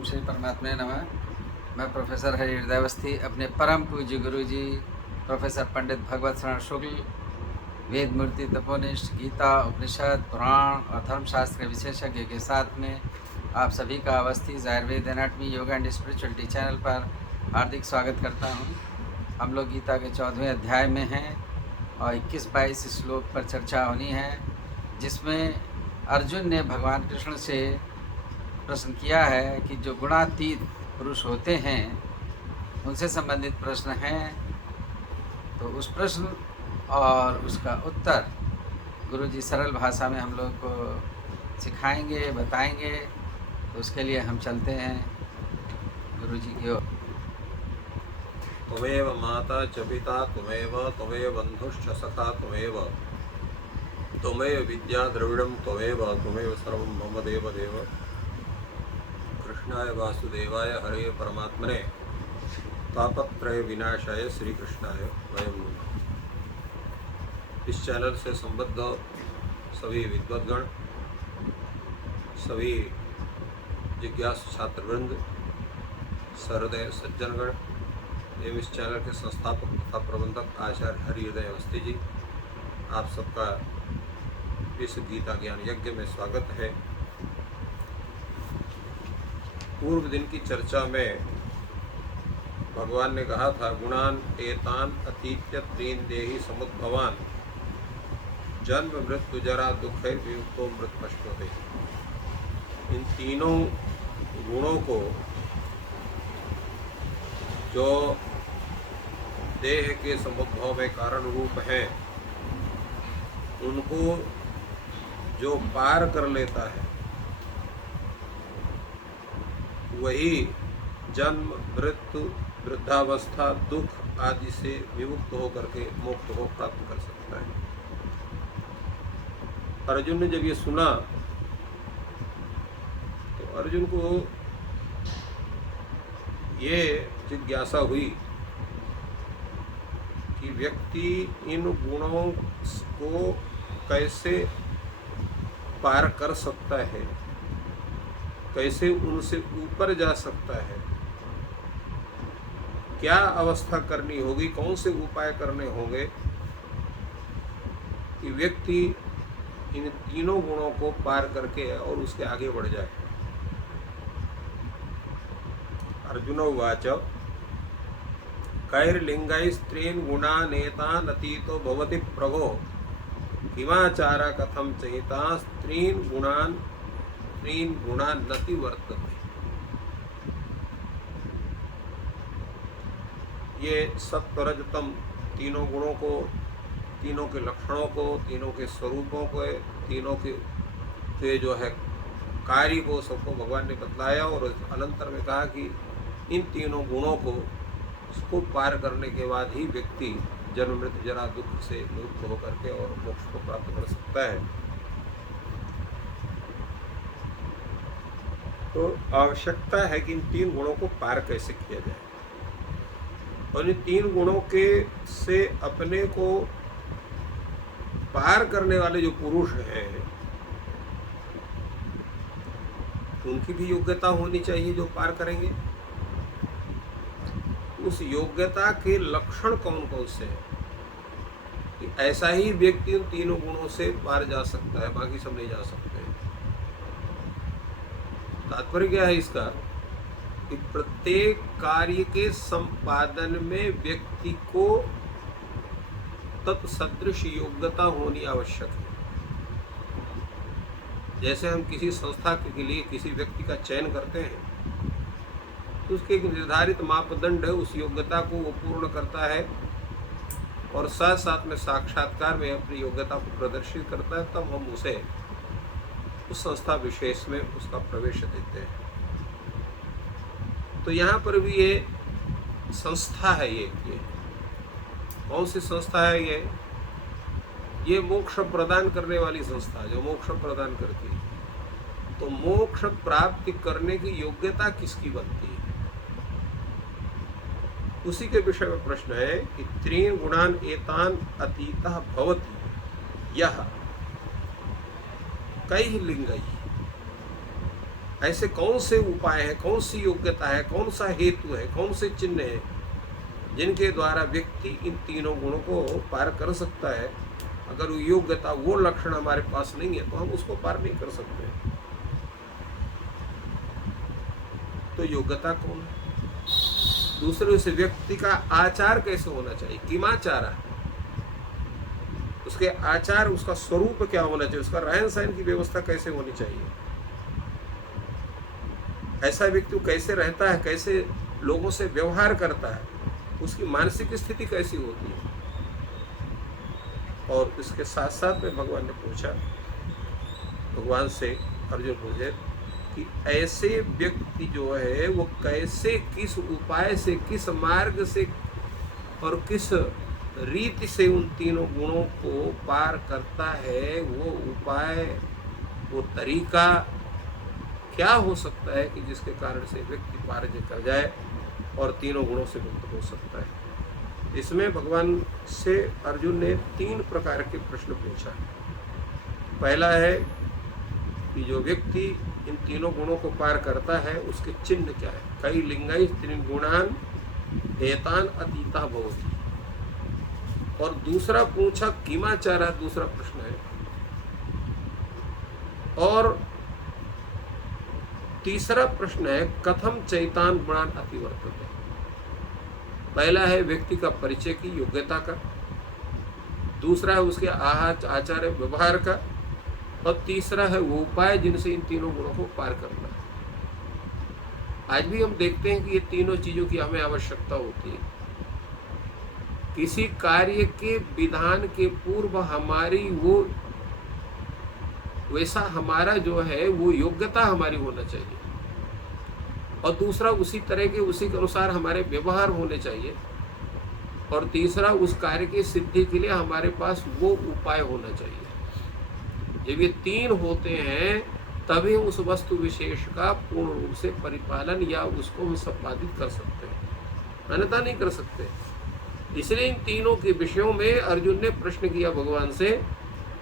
ओम श्री परमात्मा नमः। मैं प्रोफेसर हरि हृदय अवस्थी अपने परम पूज्य गुरु जी प्रोफेसर पंडित भगवत शरण शुक्ल वेद मूर्ति तपोनिष्ठ गीता उपनिषद पुराण और धर्मशास्त्र के विशेषज्ञ के साथ में आप सभी का Awasthi Ayurveda anatomy yoga and spirituality channel पर हार्दिक स्वागत करता हूं। हम लोग गीता के 14वें अध्याय में हैं और 21-22 श्लोक पर चर्चा होनी है, जिसमें अर्जुन ने भगवान कृष्ण से प्रश्न किया है कि जो गुणातीत पुरुष होते हैं उनसे संबंधित प्रश्न है। तो उस प्रश्न और उसका उत्तर गुरुजी सरल भाषा में हम लोग को सिखाएंगे, बताएंगे। तो उसके लिए हम चलते हैं गुरुजी की ओर। त्वमेव माता च पिता त्वमेव बन्धुश्च सखा त्वमेव विद्या द्रविड़ं त्वमेव सर्वं मम देव। कृष्णाय वासुदेवाय हरे परमात्मने तापत्रय विनाशाय श्री कृष्णाय वयं नमः। इस चैनल से संबद्ध सभी विद्वद्गण, सभी जिज्ञासु छात्रवृंद, सहृदय सज्जनगण एवं इस चैनल के संस्थापक तथा प्रबंधक आचार्य हरि हृदय अवस्थी जी, आप सबका इस गीता ज्ञान यज्ञ में स्वागत है। पूर्व दिन की चर्चा में भगवान ने कहा था, गुणान एतान अतीत्य त्रीन देहि समुद्भवान जन्म मृत्यु जरा दुखै वियुक्तो मृतपश्यते। इन तीनों गुणों को जो देह के समुद्भव में कारण रूप हैं, उनको जो पार कर लेता है वही जन्म मृत्यु वृद्धावस्था दुख आदि से विमुक्त होकर के मोक्ष को प्राप्त कर सकता है। अर्जुन ने जब ये सुना तो अर्जुन को ये जिज्ञासा हुई कि व्यक्ति इन गुणों को कैसे पार कर सकता है, कैसे उनसे ऊपर जा सकता है, क्या अवस्था करनी होगी, कौन से उपाय करने होंगे कि व्यक्ति इन तीनों गुणों को पार करके और उसके आगे बढ़ जाए। अर्जुन उवाच कैर्लिंगैस्त्रीन् गुणान् एतान् अतीतो भवति प्रभो किमाचारा कथं चैतास्त्रीन् गुणान् नति वर्तते। ये सत्व रजतम तीनों गुणों को, तीनों के लक्षणों को, तीनों के स्वरूपों को, तीनों के जो है कार्य को सबको भगवान ने बतलाया और अनंतर में कहा कि इन तीनों गुणों को पार करने के बाद ही व्यक्ति जन्म मृत्यु जरा दुख से मुक्त होकर के और मोक्ष को प्राप्त कर सकता है। तो आवश्यकता है कि इन तीन गुणों को पार कैसे किया जाए, और इन तीन गुणों के से अपने को पार करने वाले जो पुरुष हैं उनकी भी योग्यता होनी चाहिए जो पार करेंगे। उस योग्यता के लक्षण कौन कौन से हैं कि ऐसा ही व्यक्ति उन तीनों गुणों से पार जा सकता है, बाकी सब नहीं जा सकते। तात्पर्य क्या है इसका कि प्रत्येक कार्य के संपादन में व्यक्ति को तत्सदृश योग्यता होनी आवश्यक है। जैसे हम किसी संस्था के लिए किसी व्यक्ति का चयन करते हैं तो उसके एक निर्धारित मापदंड है, उस योग्यता को वो पूर्ण करता है और साथ साथ में साक्षात्कार में अपनी योग्यता को प्रदर्शित करता है, तब हम उसे उस संस्था विशेष में उसका प्रवेश देते हैं। तो यहाँ पर भी ये संस्था है, ये कौन सी संस्था है? ये मोक्ष प्रदान करने वाली संस्था जो मोक्ष प्रदान करती है। तो मोक्ष प्राप्ति करने की योग्यता किसकी बनती है, उसी के विषय में प्रश्न है कि त्रीन गुणान एतान अतीतः भवति यह कई लिंगई। ऐसे कौन से उपाय है, कौन सी योग्यता है, कौन सा हेतु है, कौन से चिन्ह है जिनके द्वारा व्यक्ति इन तीनों गुणों को पार कर सकता है। अगर वो योग्यता, वो लक्षण हमारे पास नहीं है तो हम उसको पार नहीं कर सकते। तो योग्यता कौन है? दूसरे, उस व्यक्ति का आचार कैसे होना चाहिए, किमाचारा, उसके आचार, उसका स्वरूप क्या होना चाहिए, उसका रहन सहन की व्यवस्था कैसे होनी चाहिए, ऐसा व्यक्ति कैसे रहता है, कैसे लोगों से व्यवहार करता है, उसकी मानसिक स्थिति कैसी होती है। और इसके साथ साथ में भगवान ने पूछा, भगवान से अर्जुन पूछे कि ऐसे व्यक्ति जो है वो कैसे, किस उपाय से, किस मार्ग से और किस रीति से उन तीनों गुणों को पार करता है। वो उपाय, वो तरीका क्या हो सकता है कि जिसके कारण से व्यक्ति पार कर जाए और तीनों गुणों से मुक्त हो सकता है। इसमें भगवान से अर्जुन ने 3 प्रकार के प्रश्न पूछा। पहला है कि जो व्यक्ति इन तीनों गुणों को पार करता है उसके चिन्ह क्या है। कई लिंगाई त्रिगुणान एतान अतीता भवति। और दूसरा पूछा किमाचारा, दूसरा प्रश्न है। और तीसरा प्रश्न है कथम चैतान गुणान अतिवर्तते। पहला है व्यक्ति का परिचय की योग्यता का, दूसरा है उसके आचार व्यवहार का, और तीसरा है वो उपाय जिनसे इन तीनों गुणों को पार करना है। आज भी हम देखते हैं कि ये तीनों चीजों की हमें आवश्यकता होती है। किसी कार्य के विधान के पूर्व हमारी वो वैसा हमारा जो है वो योग्यता हमारी होना चाहिए, और दूसरा उसी तरह के, उसी के अनुसार हमारे व्यवहार होने चाहिए, और तीसरा उस कार्य की सिद्धि के लिए हमारे पास वो उपाय होना चाहिए। जब ये 3 होते हैं तभी उस वस्तु विशेष का पूर्ण रूप से परिपालन या उसको हम संपादित कर सकते हैं, अन्यथा नहीं कर सकते। इसलिए इन तीनों के विषयों में अर्जुन ने प्रश्न किया भगवान से,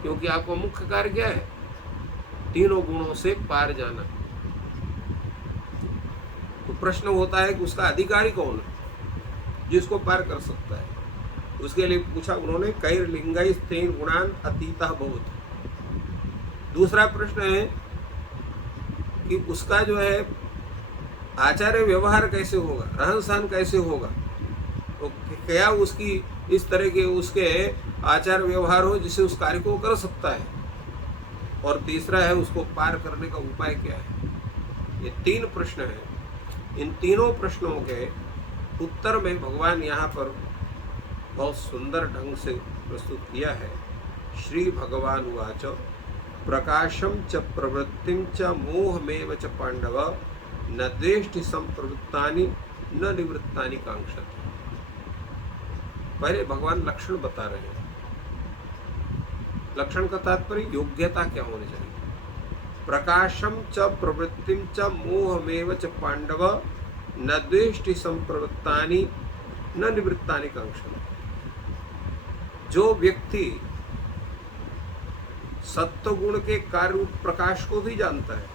क्योंकि आपका मुख्य कार्य क्या है, तीनों गुणों से पार जाना। तो प्रश्न होता है कि उसका अधिकारी कौन है जिसको पार कर सकता है। उसके लिए पूछा उन्होंने, कई लिंगाई स्त्रीन गुणान अतीता भवति। दूसरा प्रश्न है कि उसका जो है आचार्य व्यवहार कैसे होगा, रहन सहन कैसे होगा, तो क्या उसकी इस तरह के उसके आचार व्यवहार हो जिससे उस कार्य को कर सकता है। और तीसरा है उसको पार करने का उपाय क्या है। ये 3 प्रश्न हैं। इन तीनों प्रश्नों के उत्तर में भगवान यहाँ पर बहुत सुंदर ढंग से प्रस्तुत किया है। श्री भगवान उवाच प्रकाशम च प्रवृत्तिम च मोहमेव च पांडव न द्वेष्टि संप्रवृत्तानि न निवृत्तानि कांक्षति। पहले भगवान लक्षण बता रहे हैं। लक्षण का तात्पर्य योग्यता क्या होनी चाहिए। प्रकाशम च प्रवृत्तिम च मोहमेव च पांडव न द्वेष्टि संप्रवृत्तानि न निवृत्तानि कांक्षति। जो व्यक्ति सत्व गुण के कार्य रूप प्रकाश को भी जानता है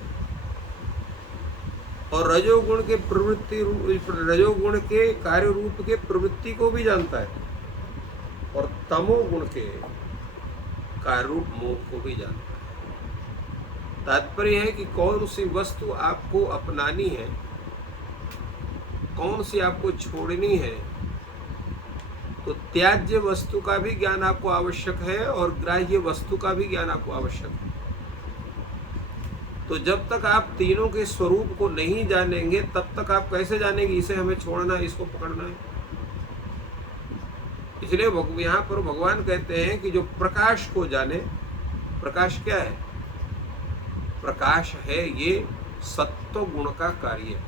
और रजोगुण के प्रवृत्ति, रजोगुण के कार्य रूप के प्रवृत्ति को भी जानता है और तमोगुण के कार्य रूप मोह को भी जानता है। तात्पर्य है कि कौन सी वस्तु आपको अपनानी है, कौन सी आपको छोड़नी है। तो त्याज्य वस्तु का भी ज्ञान आपको आवश्यक है और ग्राह्य वस्तु का भी ज्ञान आपको आवश्यक है। तो जब तक आप तीनों के स्वरूप को नहीं जानेंगे तब तक आप कैसे जानेंगे इसे हमें छोड़ना है, इसको पकड़ना है। इसलिए यहाँ पर भगवान कहते हैं कि जो प्रकाश को जाने, प्रकाश क्या है, प्रकाश है ये सत्व गुण का कार्य,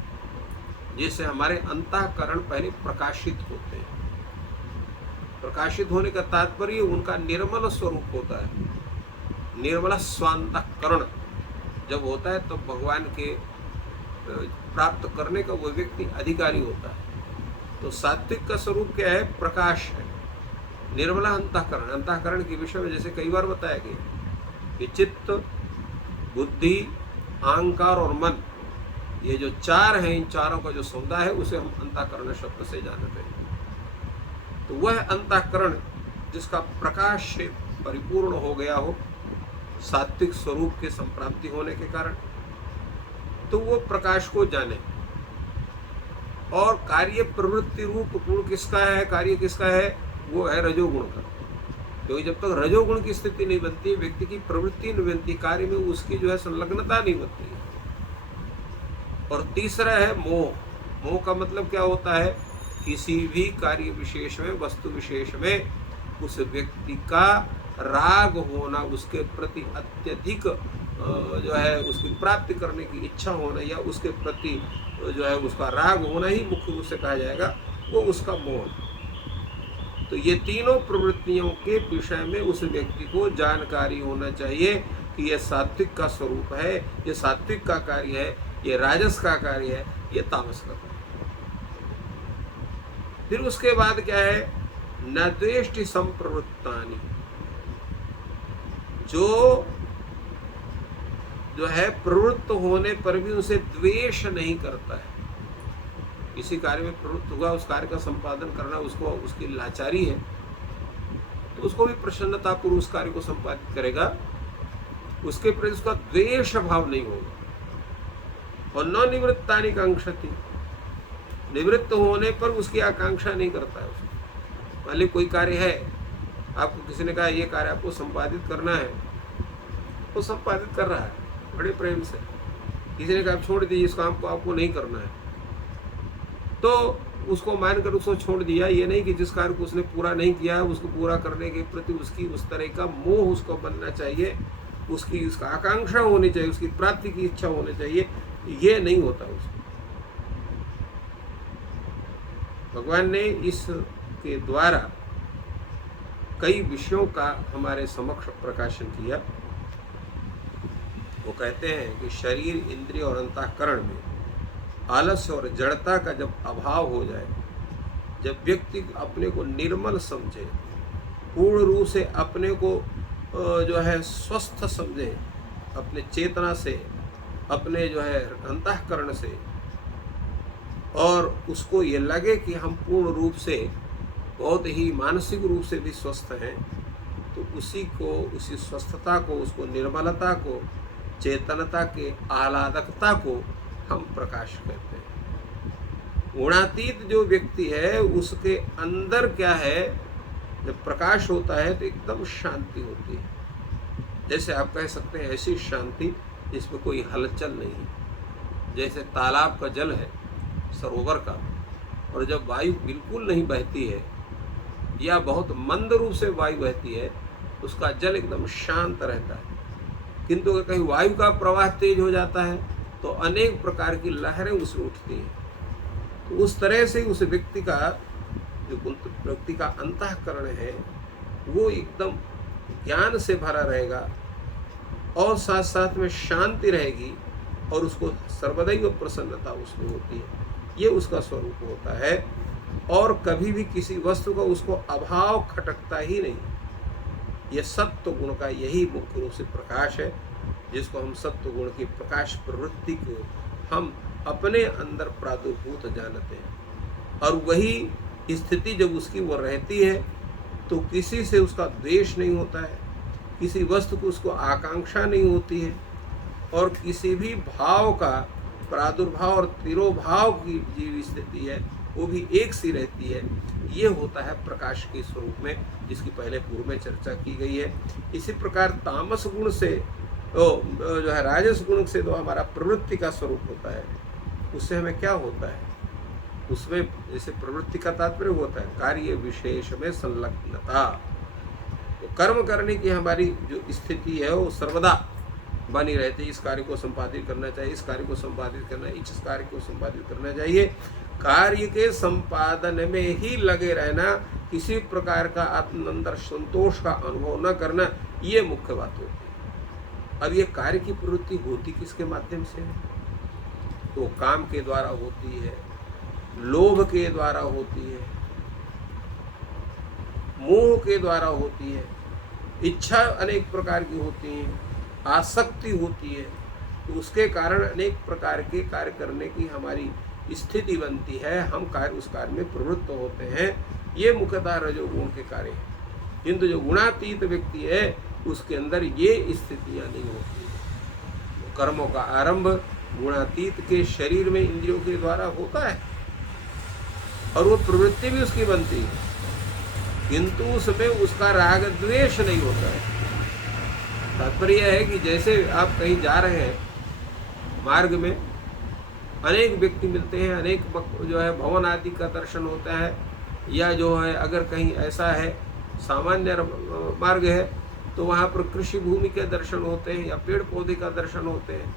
जिससे हमारे अंतःकरण पहले प्रकाशित होते हैं। प्रकाशित होने का तात्पर्य उनका निर्मल स्वरूप होता है। निर्मल स्वांतःकरण जब होता है तो भगवान के प्राप्त करने का वो व्यक्ति अधिकारी होता है। तो सात्विक का स्वरूप क्या है, प्रकाश है। निर्मला अंतःकरण, अंतःकरण के विषय में जैसे कई बार बताया गया कि चित्त, बुद्धि, अहंकार और मन, ये जो चार हैं, इन चारों का जो समुदाय है उसे हम अंतःकरण शब्द से जानते हैं। तो वह अंतःकरण जिसका प्रकाश से परिपूर्ण हो गया हो सात्विक स्वरूप के संप्राप्ति होने के कारण, तो वो प्रकाश को जाने। और कार्य प्रवृत्ति रूप गुण किसका है, कार्य किसका है, वो है रजोगुण का। क्योंकि जब तक रजोगुण की स्थिति नहीं बनती, व्यक्ति की प्रवृत्ति नहीं बनती, कार्य में उसकी जो है संलग्नता नहीं बनती है। और तीसरा है मोह। मोह का मतलब क्या होता है, किसी भी कार्य विशेष में, वस्तु विशेष में उस व्यक्ति का राग होना, उसके प्रति अत्यधिक जो है उसकी प्राप्ति करने की इच्छा होना, या उसके प्रति जो है उसका राग होना ही मुख्य रूप से कहा जाएगा, वो उसका मोह। तो ये तीनों प्रवृत्तियों के विषय में उस व्यक्ति को जानकारी होना चाहिए कि ये सात्विक का स्वरूप है, ये सात्विक का कार्य है, ये राजस का कार्य है, ये तामस का कार्य है। फिर उसके बाद क्या है, न द्वेष्टि संप्रवृत्तानि, जो है प्रवृत्त होने पर भी उसे द्वेष नहीं करता है। किसी कार्य में प्रवृत्त हुआ, उस कार्य का संपादन करना उसको उसकी लाचारी है, तो उसको भी प्रसन्नता पूर्वक उस कार्य को संपादित करेगा, उसके प्रति उसका द्वेष भाव नहीं होगा। और न निवृत्तानि कांक्षति, निवृत्त होने पर उसकी आकांक्षा नहीं करता है उसको। मान ली कोई कार्य है, आपको किसी ने कहा ये कार्य आपको संपादित करना है, वो संपादित कर रहा है बड़े प्रेम से। किसी ने कहा छोड़ दीजिए इस काम को, आपको नहीं करना है, तो उसको मानकर उसको छोड़ दिया। ये नहीं कि जिस कार्य को उसने पूरा नहीं किया उसको पूरा करने के प्रति उसकी उस तरह का मोह उसको बनना चाहिए, उसकी उसका आकांक्षा होनी चाहिए, उसकी प्राप्ति की इच्छा होनी चाहिए, ये नहीं होता उसको। भगवान ने इसके द्वारा कई विषयों का हमारे समक्ष प्रकाशन किया। वो कहते हैं कि शरीर, इंद्रिय और अंतःकरण में आलस्य और जड़ता का जब अभाव हो जाए, जब व्यक्ति अपने को निर्मल समझे, पूर्ण रूप से अपने को जो है स्वस्थ समझे, अपने चेतना से, अपने जो है अंतःकरण से, और उसको ये लगे कि हम पूर्ण रूप से बहुत ही मानसिक रूप से भी स्वस्थ हैं, तो उसी को, उसी स्वस्थता को, उसको निर्मलता को, चेतनता के आह्लादकता को हम प्रकाश कहते हैं। गुणातीत जो व्यक्ति है उसके अंदर क्या है, जब प्रकाश होता है तो एकदम शांति होती है। जैसे आप कह सकते हैं ऐसी शांति जिसमें कोई हलचल नहीं है। जैसे तालाब का जल है, सरोवर का, और जब वायु बिल्कुल नहीं बहती है या बहुत मंद रूप से वायु बहती है, उसका जल एकदम शांत रहता है। किंतु अगर कहीं वायु का प्रवाह तेज हो जाता है तो अनेक प्रकार की लहरें उसमें उठती हैं। तो उस तरह से उस व्यक्ति का, जो व्यक्ति का अंतःकरण है, वो एकदम ज्ञान से भरा रहेगा और साथ साथ में शांति रहेगी, और उसको सर्वदैव प्रसन्नता उसमें होती है। ये उसका स्वरूप होता है, और कभी भी किसी वस्तु का उसको अभाव खटकता ही नहीं। ये सत्व गुण का यही मुख्य रूप से प्रकाश है, जिसको हम सत्व गुण की प्रकाश प्रवृत्ति को हम अपने अंदर प्रादुर्भूत जानते हैं। और वही स्थिति जब उसकी वो रहती है तो किसी से उसका द्वेष नहीं होता है, किसी वस्तु को उसको आकांक्षा नहीं होती है, और किसी भी भाव का प्रादुर्भाव और तिरोभाव की जीव स्थिति है वो भी एक सी रहती है। ये होता है प्रकाश के स्वरूप में, जिसकी पहले पूर्व में चर्चा की गई है। इसी प्रकार तामस गुण से जो है राजस गुण से तो हमारा प्रवृत्ति का स्वरूप होता है, उससे हमें क्या होता है, उसमें जैसे प्रवृत्ति का तात्पर्य होता है कार्य विशेष में संलग्नता। तो कर्म करने की हमारी जो स्थिति है वो सर्वदा बनी रहती है। इस कार्य को संपादित करना चाहिए, इस कार्य को संपादित करना है, इस कार्य को संपादित करना चाहिए। कार्य के संपादन में ही लगे रहना, किसी प्रकार का अंदर संतोष का अनुभव न करना, ये मुख्य बात होती है। अब ये कार्य की प्रवृत्ति होती किसके माध्यम से है? तो काम के द्वारा होती है, लोभ के द्वारा होती है, मोह के द्वारा होती है, इच्छा अनेक प्रकार की होती है, आसक्ति होती है, तो उसके कारण अनेक प्रकार के कार्य करने की हमारी स्थिति बनती है, हम कार्य उस कार्य में प्रवृत्त होते हैं। ये मुख्यतः रजोगुण के कार्य हैं। किंतु जो गुणातीत व्यक्ति है उसके अंदर ये स्थितियां नहीं होती। तो कर्मों का आरंभ गुणातीत के शरीर में इंद्रियों के द्वारा होता है और वो प्रवृत्ति भी उसकी बनती है, किंतु उसमें उसका राग द्वेष नहीं होता है। तात्पर्य है कि जैसे आप कहीं जा रहे हैं, मार्ग में अनेक व्यक्ति मिलते हैं, अनेक जो है भवन आदि का दर्शन होता है, या जो है अगर कहीं ऐसा है सामान्य मार्ग है तो वहाँ पर कृषि भूमि के दर्शन होते हैं या पेड़ पौधे का दर्शन होते हैं।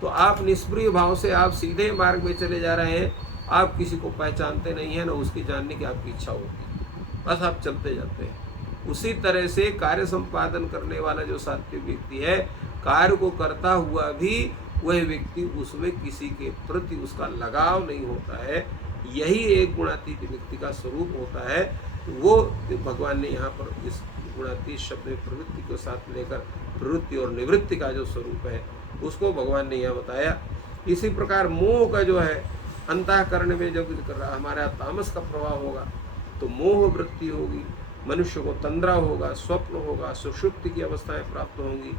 तो आप निष्प्रिय भाव से आप सीधे मार्ग में चले जा रहे हैं, आप किसी को पहचानते नहीं हैं, ना उसकी जानने की आपकी इच्छा होती है, बस आप चलते जाते हैं। उसी तरह से कार्य संपादन करने वाला जो सात्विक व्यक्ति है, कार्य को करता हुआ भी वह व्यक्ति उसमें किसी के प्रति उसका लगाव नहीं होता है। यही एक गुणातीत व्यक्ति का स्वरूप होता है। तो वो भगवान ने यहाँ पर इस गुणातीत शब्द में प्रवृत्ति को साथ लेकर प्रवृत्ति और निवृत्ति का जो स्वरूप है उसको भगवान ने यहाँ बताया। इसी प्रकार मोह का जो है अंतःकरण में जब हमारा तामस का प्रभाव होगा तो मोह वृत्ति होगी, मनुष्य को तंद्रा होगा, स्वप्न होगा, सुषुप्ति की अवस्थाएं प्राप्त होंगी।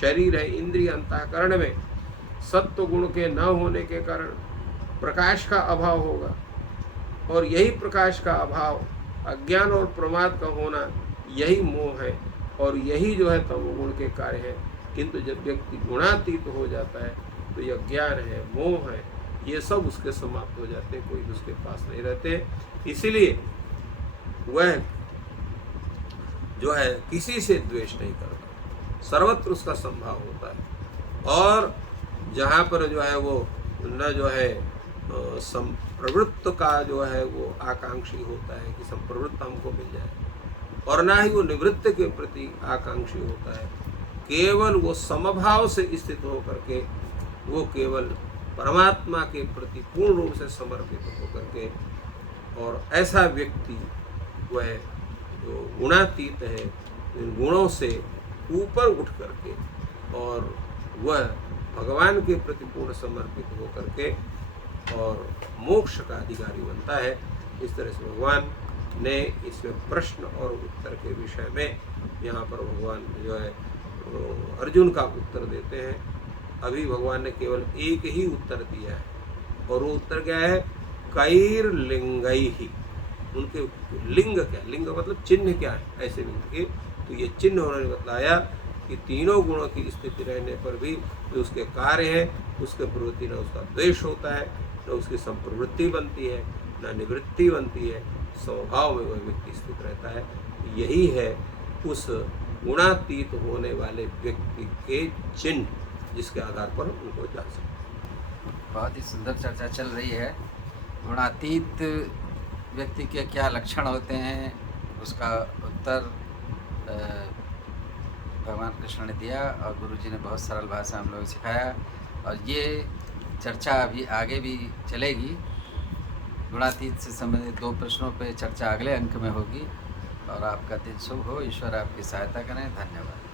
शरीर है, इंद्रिय अंतःकरण में सत्व गुण के न होने के कारण प्रकाश का अभाव होगा, और यही प्रकाश का अभाव, अज्ञान और प्रमाद का होना, यही मोह है और यही जो है तमोगुण के कार्य है। किंतु जब व्यक्ति गुणातीत हो जाता है तो यह ज्ञान है, मोह है, ये सब उसके समाप्त हो जाते हैं, कोई उसके पास नहीं रहते। इसीलिए वह जो है किसी से द्वेष नहीं करता, सर्वत्र उसका संभाव होता है। और जहाँ पर जो है वो न जो है संप्रवृत्त का जो है वो आकांक्षी होता है कि संप्रवृत्त हमको मिल जाए, और ना ही वो निवृत्त के प्रति आकांक्षी होता है। केवल वो समभाव से स्थित होकर के वो केवल परमात्मा के प्रति पूर्ण रूप से समर्पित होकर के, और ऐसा व्यक्ति वह जो गुणातीत है, इन गुणों से ऊपर उठ करके और वह भगवान के प्रति पूर्ण समर्पित होकर के और मोक्ष का अधिकारी बनता है। इस तरह से भगवान ने इसमें प्रश्न और उत्तर के विषय में यहाँ पर भगवान जो है अर्जुन का उत्तर देते हैं। अभी भगवान ने केवल एक ही उत्तर दिया है, और वो उत्तर क्या है? कैर लिंगई ही। उनके लिंग क्या, लिंग मतलब चिन्ह क्या है ऐसे व्यक्ति के, तो ये चिन्ह उन्होंने बताया कि तीनों गुणों की स्थिति रहने पर भी जो उसके कार्य है उसके प्रवृत्ति न उसका द्वेष होता है, न उसकी संप्रवृत्ति बनती है, न निवृत्ति बनती है, स्वभाव में वह व्यक्ति स्थित रहता है। यही है उस गुणातीत होने वाले व्यक्ति के चिन्ह, जिसके आधार पर उनको जान सकते। बहुत ही सुंदर चर्चा चल रही है। गुणातीत व्यक्ति के क्या लक्षण होते हैं उसका उत्तर भगवान कृष्ण ने दिया, और गुरुजी ने बहुत सरल भाषा हम लोग सिखाया, और ये चर्चा अभी आगे भी चलेगी। गुणातीत से संबंधित 2 प्रश्नों पे चर्चा अगले अंक में होगी। और आपका दिन शुभ हो, ईश्वर आपकी सहायता करें। धन्यवाद।